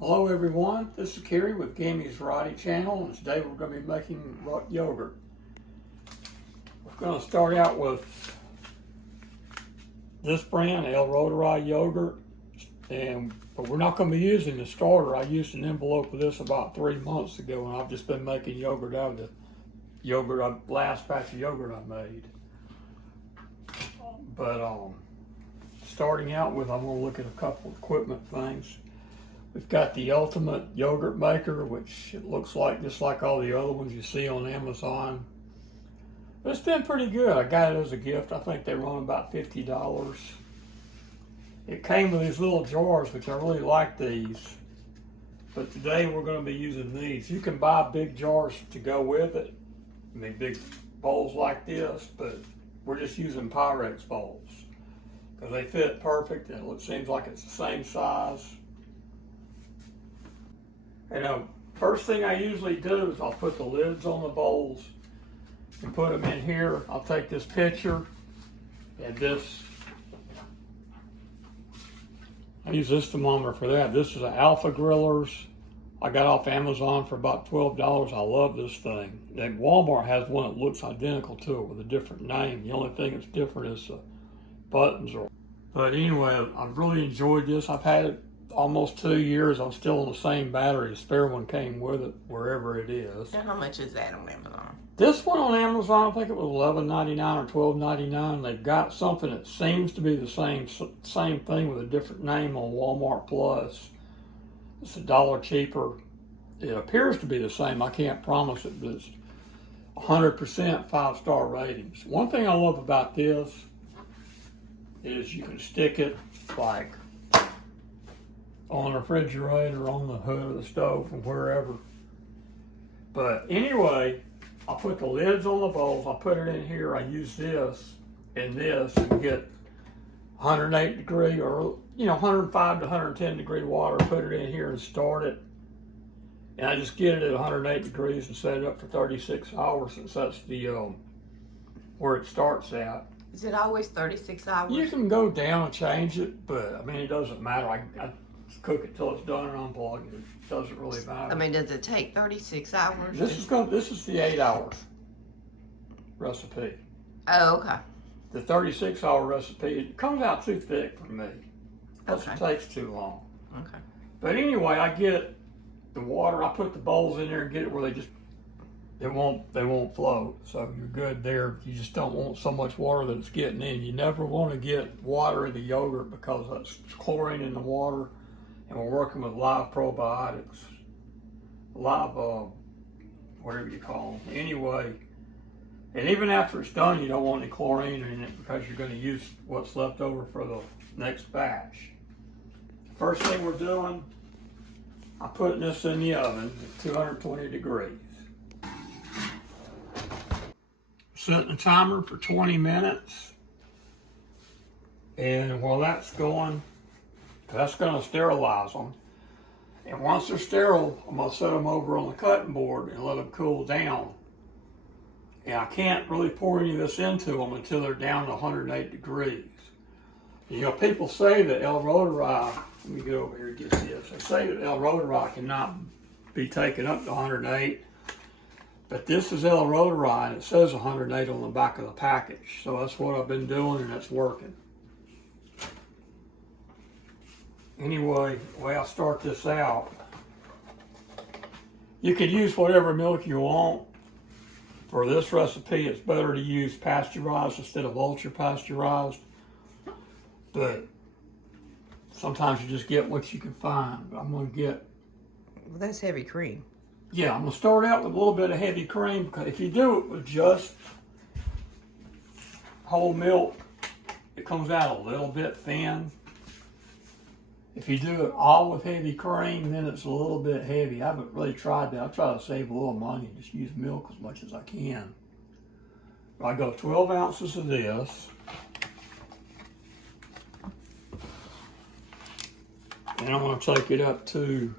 Hello everyone, this is Carey with Gammy's Variety Channel, and today we're going to be making yogurt. We're going to start out with this brand, El Reuteri yogurt, but we're not going to be using the starter. I used an envelope of this about 3 months ago, and I've just been making yogurt out of the last batch of yogurt I made. But starting out with, I'm going to look at a couple of equipment things. We've got the Ultimate Yogurt Maker, which it looks like just like all the other ones you see on Amazon. But it's been pretty good. I got it as a gift. I think they run about $50. It came with these little jars, which I really like these. But today we're going to be using these. You can buy big jars to go with it. I mean, big bowls like this, but we're just using Pyrex bowls because they fit perfect and it seems like it's the same size. And first thing I usually do is I'll put the lids on the bowls and put them in here. I'll take this pitcher and this. I use this thermometer for that. This is an Alpha Grillers. I got off Amazon for about $12. I love this thing. And Walmart has one that looks identical to it with a different name. The only thing that's different is the buttons. But anyway, I've really enjoyed this. I've had it almost 2 years. I'm still on the same battery. The spare one came with it wherever it is. And how much is that on Amazon? This one on Amazon, I think it was $11.99 or $12.99. They've got something that seems to be the same thing with a different name on Walmart Plus. It's $1 cheaper. It appears to be the same. I can't promise it, but it's 100% 5-star ratings. One thing I love about this is you can stick it like on the refrigerator, on the hood of the stove, from wherever. But anyway, I put the lids on the bowls. I put it in here. I use this and this and get 108 degree or 105 to 110 degree water. Put it in here and start it. And I just get it at 108 degrees and set it up for 36 hours, since that's the where it starts at. Is it always 36 hours? You can go down and change it, but I mean it doesn't matter. I cook it till it's done and unplug it. It doesn't really matter. I mean, does it take 36 hours? This is the 8 hours recipe. Oh, okay. The 36-hour recipe, it comes out too thick for me. Plus Okay. It takes too long. Okay. But anyway, I get the water. I put the bowls in there and get it where they won't float. So you're good there. You just don't want so much water that it's getting in. You never want to get water in the yogurt because that's chlorine in the water. And we're working with live probiotics, live, whatever you call them. Anyway, and even after it's done, you don't want any chlorine in it because you're going to use what's left over for the next batch. First thing we're doing, I'm putting this in the oven at 220 degrees. Setting the timer for 20 minutes. And while that's going, that's going to sterilize them. And once they're sterile, I'm going to set them over on the cutting board and let them cool down. And I can't really pour any of this into them until they're down to 108 degrees. People say that El Reuteri, let me go over here and get this. They say that El Reuteri cannot be taken up to 108. But this is El Reuteri and it says 108 on the back of the package. So that's what I've been doing and it's working. Anyway, the way I start this out, you could use whatever milk you want. For this recipe, it's better to use pasteurized instead of ultra pasteurized. But sometimes you just get what you can find. But I'm going to get... Well, that's heavy cream. Yeah, I'm going to start out with a little bit of heavy cream, because if you do it with just whole milk, it comes out a little bit thin. If you do it all with heavy cream, then it's a little bit heavy. I haven't really tried that. I try to save a little money and just use milk as much as I can. I go 12 ounces of this. And I'm going to take it up to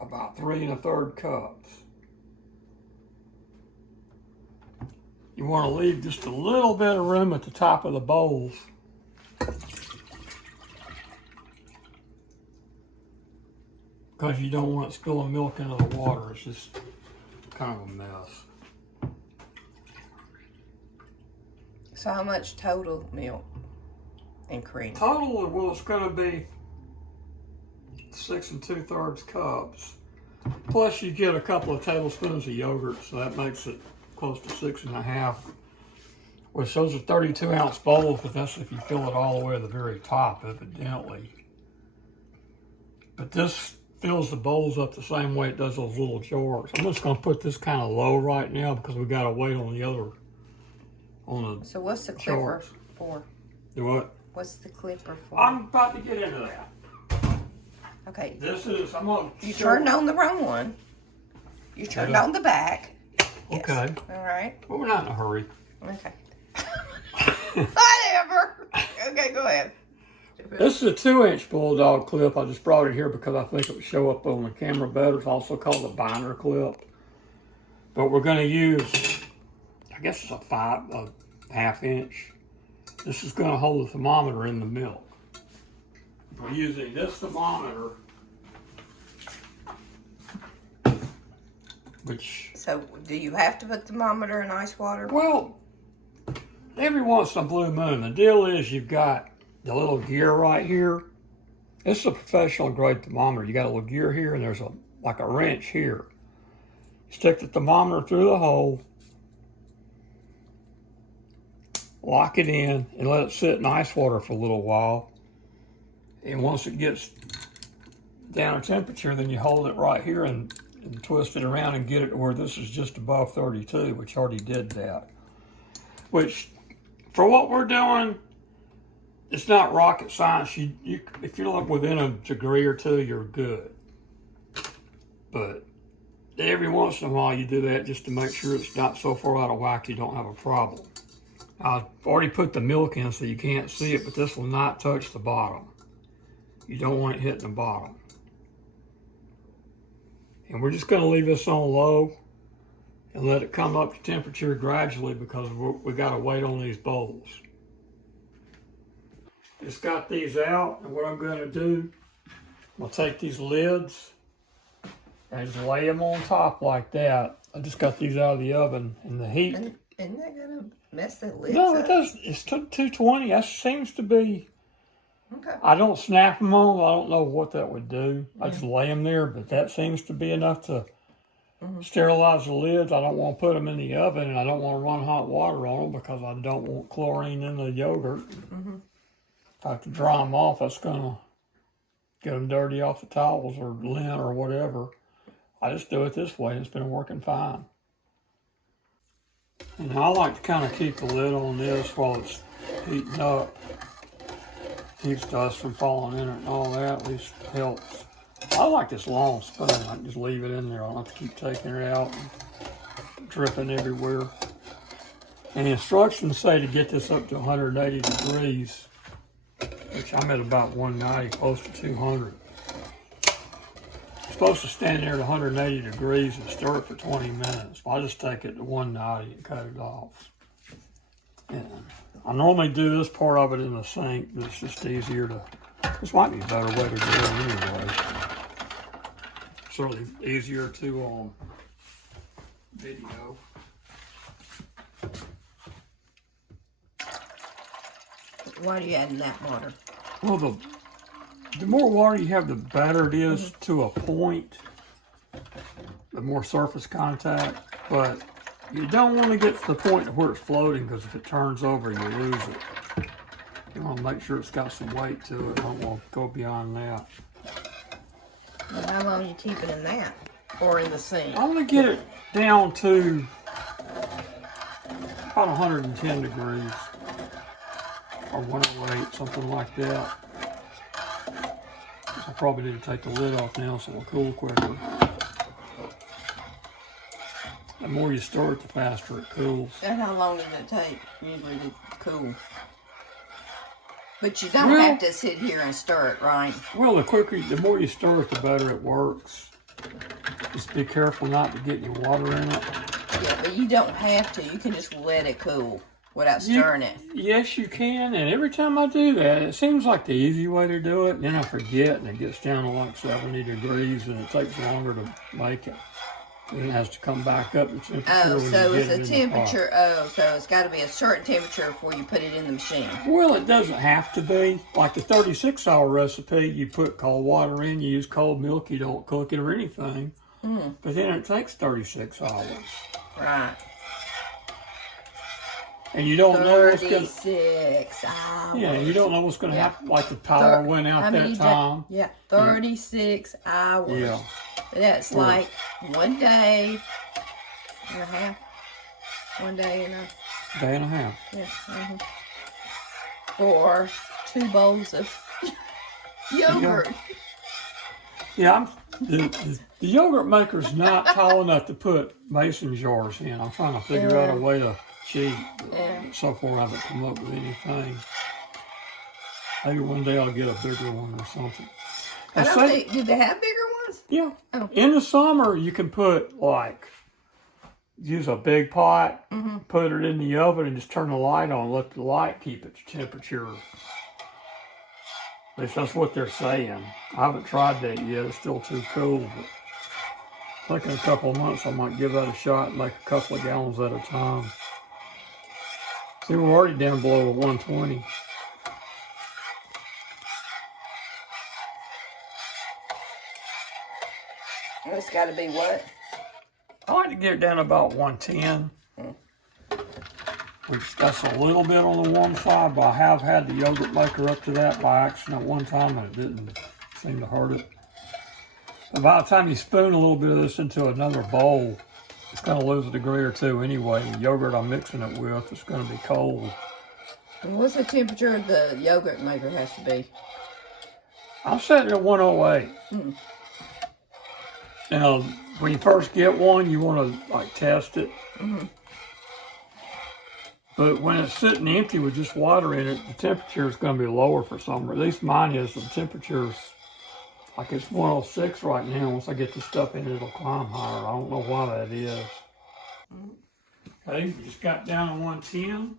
about 3 1/3 cups. You want to leave just a little bit of room at the top of the bowls because you don't want it spilling milk into the water. It's just kind of a mess. So how much total milk and cream? Total, well, it's going to be 6 2/3 cups. Plus, you get a couple of tablespoons of yogurt, so that makes it close to 6 1/2. Which those are 32-ounce bowls, but that's if you fill it all the way to the very top, evidently. But this fills the bowls up the same way it does those little jars. I'm just going to put this kind of low right now because we got to wait on the other. So what's the clipper for? Do what? What's the clipper for? I'm about to get into that. Okay. This is, I'm going to... You turned on the wrong one. You turned on the back. Yes. Okay. All right. But we're not in a hurry. Okay. Whatever. Okay, go ahead. This is a 2-inch bulldog clip. I just brought it here because I think it would show up on the camera better. It's also called a binder clip. But we're going to use, I guess it's a 1/2 inch. This is going to hold the thermometer in the milk. We're using this thermometer, which... So, do you have to put the thermometer in ice water? Well, every once in a blue moon. The deal is you've got the little gear right here. This is a professional grade thermometer. You got a little gear here and there's like a wrench here. You stick the thermometer through the hole, lock it in, and let it sit in ice water for a little while. And once it gets down to temperature, then you hold it right here and twist it around and get it to where this is just above 32, which already did that. Which, for what we're doing, it's not rocket science. If you're like within a degree or two, you're good. But every once in a while, you do that just to make sure it's not so far out of whack you don't have a problem. I've already put the milk in so you can't see it, but this will not touch the bottom. You don't want it hitting the bottom. And we're just going to leave this on low and let it come up to temperature gradually because we got to wait on these bowls. Just got these out, and what I'm going to do, I'm going to take these lids and just lay them on top like that. I just got these out of the oven, and the heat... Isn't that going to mess the lids No, up? it does. It's 220. That seems to be... Okay. I don't snap them on. I don't know what that would do. I just lay them there, but that seems to be enough to sterilize the lids. I don't want to put them in the oven, and I don't want to run hot water on them because I don't want chlorine in the yogurt. If I have to dry them off, that's going to get them dirty off the towels or lint or whatever. I just do it this way, and it's been working fine. And I like to kind of keep the lid on this while it's heating up. Keeps dust from falling in it and all that, at least helps. I like this long spoon. I can just leave it in there. I don't have to keep taking it out and dripping everywhere. And the instructions say to get this up to 180 degrees, which I'm at about 190, close to 200. It's supposed to stand there at 180 degrees and stir it for 20 minutes. Well, I just take it to 190 and cut it off. And I normally do this part of it in the sink, but it's just easier to, this might be a better way to do it anyway. Certainly easier to on video. Why are you adding that water? Well, the more water you have, the better it is to a point, the more surface contact, but you don't want to get to the point where it's floating because if it turns over, you lose it. You want to make sure it's got some weight to it. Don't want to go beyond that. Well, how long are you keeping in that? Or in the sink? I'm going to get it down to about 110 degrees or 108, something like that. I probably need to take the lid off now so it'll cool quicker. The more you stir it, the faster it cools. And how long does it take usually to cool? But you don't have to sit here and stir it, right? Well, the more you stir it, the better it works. Just be careful not to get any water in it. Yeah, but you don't have to. You can just let it cool. without stirring it. Yes, you can. And every time I do that, it seems like the easy way to do it. And then I forget, and it gets down to like 70 degrees, and it takes longer to make it. And it has to come back up to temperature. Oh, when so you it's get a it in the pot. temperature. Oh, so it's got to be a certain temperature before you put it in the machine. Well, it doesn't have to be. Like the 36-hour recipe, you put cold water in, you use cold milk, you don't cook it or anything. But then it takes 36 hours. Right. And you don't know what's going to... 36 hours. Yeah, you don't know what's going to happen. Like the power went out that time. 36 hours. Yeah. That's like 1 day and a half. 1 day and a Day and a half. Yeah. Or 2 bowls of yogurt. Yeah, the yogurt maker's not tall enough to put mason jars in. I'm trying to figure out a way to cheat. So far, I haven't come up with anything. Maybe one day I'll get a bigger one or something. I don't think, do they have bigger ones? Yeah. Oh. In the summer, you can put use a big pot, put it in the oven, and just turn the light on. Let the light keep its temperature. At least that's what they're saying. I haven't tried that yet. It's still too cool. But I think in a couple of months I might give that a shot and make a couple of gallons at a time. See, we're already down below the 120. It's got to be what? I like to get it down to about 110. Which that's a little bit on the warm side, but I have had the yogurt maker up to that by accident one time, and it didn't seem to hurt it. But by the time you spoon a little bit of this into another bowl, it's going to lose a degree or two anyway. The yogurt I'm mixing it with is going to be cold. And what's the temperature the yogurt maker has to be? I'm setting it at 108. Now, when you first get one, you want to test it. But when it's sitting empty with just water in it, the temperature is going to be lower for some reason. At least mine is. The temperature's like it's 106 right now. Once I get the stuff in it, it'll climb higher. I don't know why that is. Okay, we just got down to 110.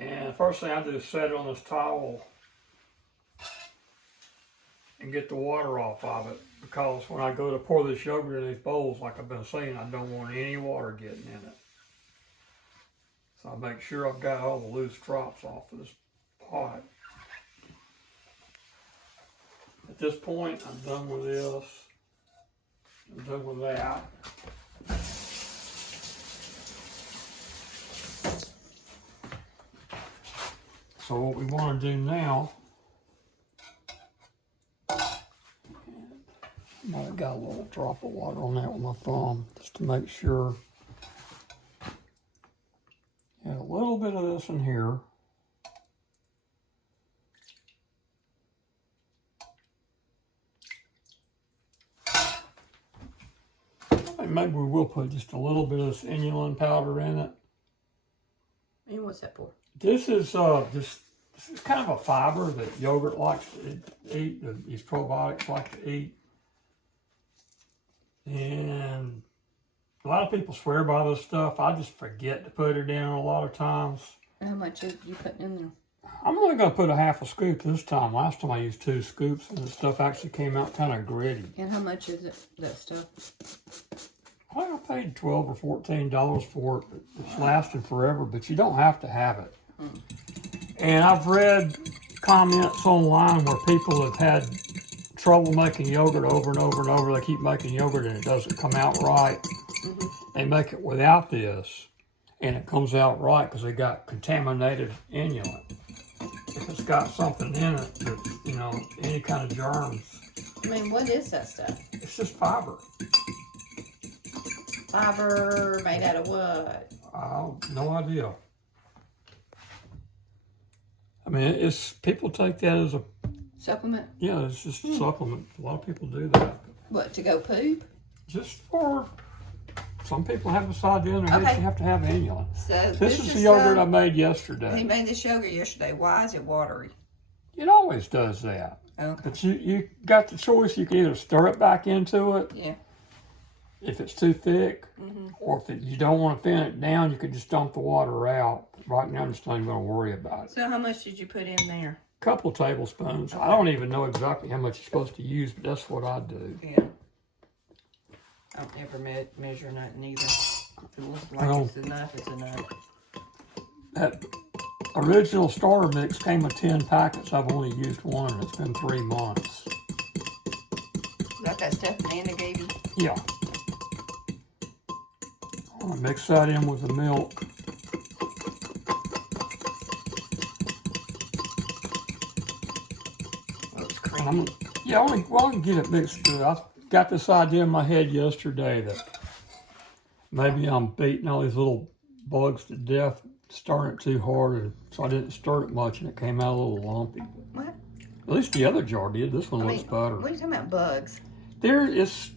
And the first thing I do is set it on this towel and get the water off of it. Because when I go to pour this yogurt in these bowls, like I've been saying, I don't want any water getting in it. So I make sure I've got all the loose drops off of this pot. At this point, I'm done with this. I'm done with that. So what we want to do now, I might have got a little drop of water on that with my thumb, just to make sure. Add a little bit of this in here. Maybe we will put just a little bit of this inulin powder in it. And what's that for? This is this is kind of a fiber that yogurt likes to eat. These probiotics like to eat, and a lot of people swear by this stuff. I just forget to put it in a lot of times. How much are you putting in there? I'm only going to put a half a scoop this time. Last time I used 2 scoops, and the stuff actually came out kind of gritty. And how much is it, that stuff? I think I paid $12 or $14 for it. It's lasting forever, but you don't have to have it. And I've read comments online where people have had trouble making yogurt over and over and over. They keep making yogurt and it doesn't come out right. They make it without this, and it comes out right because they got contaminated inulin. If it's got something in it that, any kind of germs. I mean, what is that stuff? It's just fiber. Fiber made out of what? No idea. I mean, people take that as a supplement. Yeah, it's just a supplement. A lot of people do that. What, to go poop? Just for some people have this idea in their heads you have to have inulin. So this is the yogurt I made yesterday. He made this yogurt yesterday. Why is it watery? It always does that. Okay. But you got the choice. You can either stir it back into it. Yeah. if it's too thick, or if you don't want to thin it down, you can just dump the water out. Right now, I'm just not even going to worry about it. So how much did you put in there? A couple of tablespoons. Okay. I don't even know exactly how much you're supposed to use, but that's what I do. Yeah. I don't ever measure nothing either. If it looks like it's enough, it's enough. That original starter mix came with 10 packets. I've only used one, and it's been 3 months. Is that stuff Nana gave you? Yeah. I'm going to mix that in with the milk. Looks creamy. Yeah, I want to get it mixed good. I got this idea in my head yesterday that maybe I'm beating all these little bugs to death, stirring it too hard, so I didn't stir it much, and it came out a little lumpy. What? At least the other jar did. This one looks better. What are you talking about, bugs? There is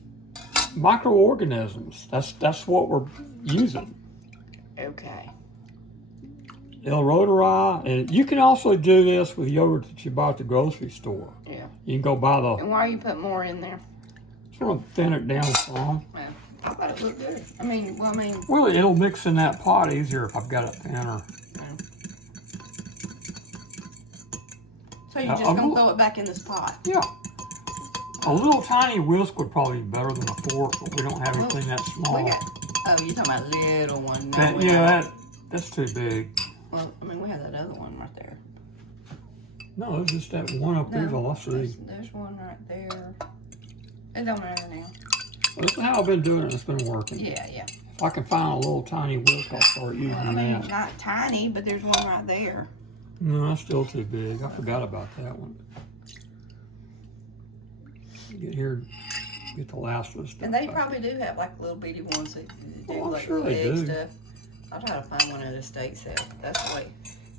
microorganisms. That's what we're using. Okay. Reuteri, and you can also do this with yogurt that you buy at the grocery store. Yeah. You can go buy the. And why you put more in there? Just want to thin it down some. Well, I thought it looked good. Well, it'll mix in that pot easier if I've got it thinner. Yeah. So you're just gonna throw it back in this pot? Yeah. A little tiny whisk would probably be better than a fork, but we don't have anything that small. You're talking about little one. No, that's too big. Well, we have that other one right there. No, it's just that one up there. I see. There's one right there. It don't matter now. Well, this is how I've been doing it. It's been working. Yeah. If I can find a little tiny whisk, I'll start using that. Not tiny, but there's one right there. No, that's still too big. I forgot about that one. Get the last of the stuff. And they probably do have like little bitty ones that do I'm like sure they do. stuff. I'll try to find one at a estate sale. That's the way.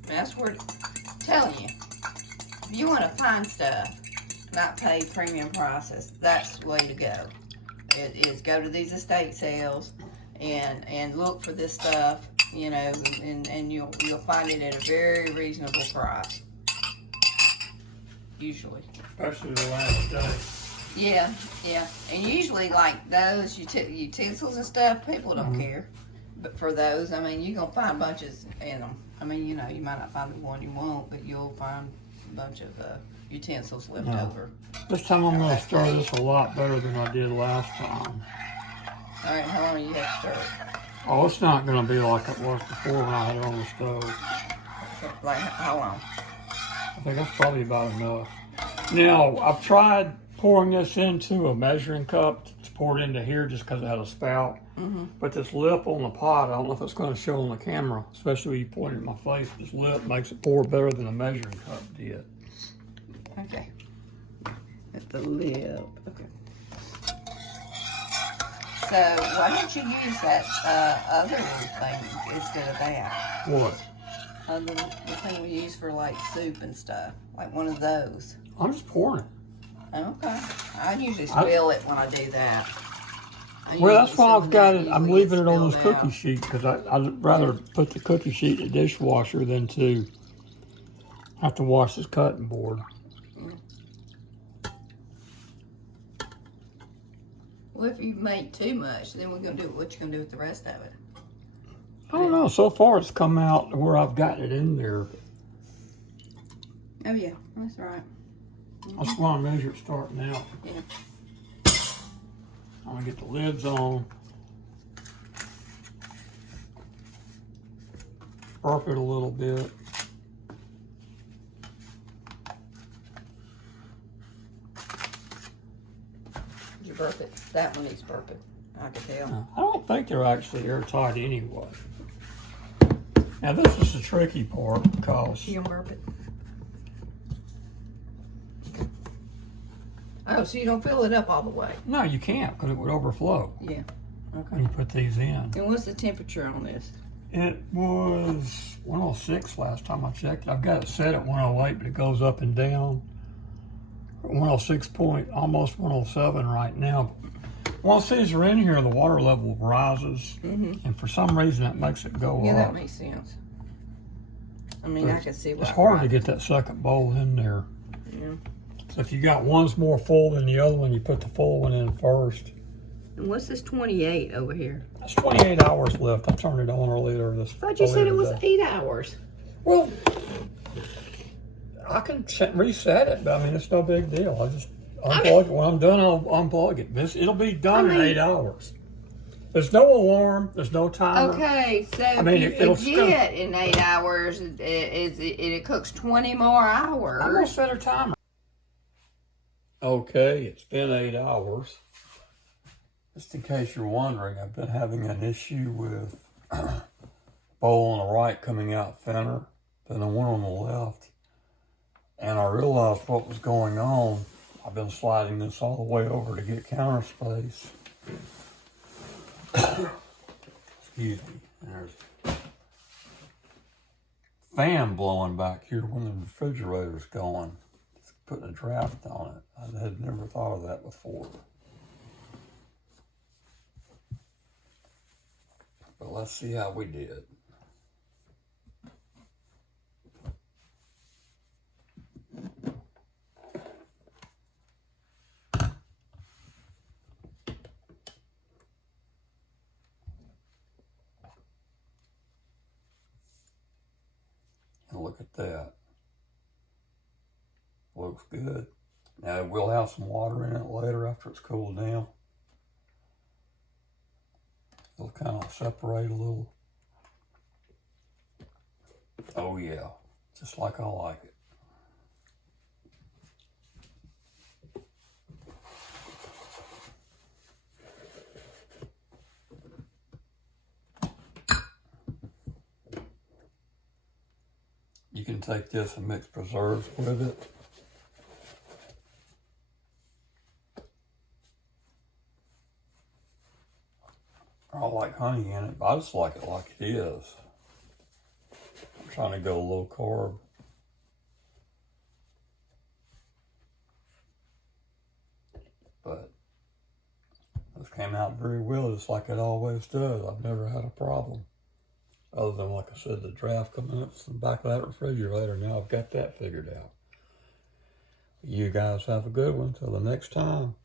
That's where I'm telling you. If you want to find stuff, not pay premium prices, that's the way to go. It is go to these estate sales and look for this stuff, and you'll find it at a very reasonable price. Usually. Especially the last day. Yeah. And usually, like those utensils and stuff, people don't care. But for those, you're going to find bunches in them. You might not find the one you want, but you'll find a bunch of utensils left over. This time I'm going to stir this a lot better than I did last time. All right, how long do you have to stir it? Oh, it's not going to be like it was before when I had it on the stove. Like, how long? I think that's probably about enough. Now, I've tried pouring this into a measuring cup to pour it into here just because it had a spout. But this lip on the pot, I don't know if it's going to show on the camera, especially when you point it in my face. This lip makes it pour better than a measuring cup did. Okay. At the lip. Okay. So why don't you use that other little thing instead of that? What? The thing we use for like soup and stuff, like one of those. I'm just pouring it. Okay. I usually spill it when I do that. Well, that's why I've got it. I'm leaving it on this cookie sheet because I'd rather put the cookie sheet in the dishwasher than to have to wash this cutting board. Well, if you make too much, then we're going to do what you're going to do with the rest of it. I don't know. So far, it's come out where I've gotten it in there. Oh, yeah. That's right. I just want to measure it starting out. Yeah. I'm going to get the lids on. Burp it a little bit. Did you burp it? That one needs burping. I can tell. I don't think they're actually airtight anyway. Now this is the tricky part because... You gonna burp it? Oh, so you don't fill it up all the way? No, you can't because it would overflow. Yeah. Okay. When you put these in. And what's the temperature on this? It was 106 last time I checked. I've got it set at 108, but it goes up and down. 106 point, almost 107 right now. Once these are in here, the water level rises, and for some reason that makes it go up. Yeah, that makes sense. I can see why. It's hard to get that second bowl in there. Yeah. So if you got one's more full than the other one, you put the full one in first. And what's this 28 over here? It's 28 hours left. I turned it on earlier this. I thought you said it was 8 hours. Well, I can reset it, but I mean it's no big deal. I just unplug it. When I'm done, I'll unplug it. It'll be done in 8 hours. There's no alarm. There's no timer. Okay, so I mean, if you forget in 8 hours, it cooks 20 more hours. I'm gonna set a timer. Okay, it's been 8 hours. Just in case you're wondering, I've been having an issue with bowl on the right coming out thinner than the one on the left. And I realized what was going on. I've been sliding this all the way over to get counter space. Excuse me. There's fan blowing back here when the refrigerator's going. It's putting a draft on it. I had never thought of that before. But let's see how we did. And look at that. Looks good. Now we'll have some water in it later after it's cooled down. It'll kind of separate a little. Oh yeah, just like I like it. You can take this and mix preserves with it. I like honey in it, but I just like it like it is. I'm trying to go low carb. But this came out very well, just like it always does. I've never had a problem. Other than, like I said, the draft coming up from the back of that refrigerator. Now I've got that figured out. You guys have a good one. Till the next time.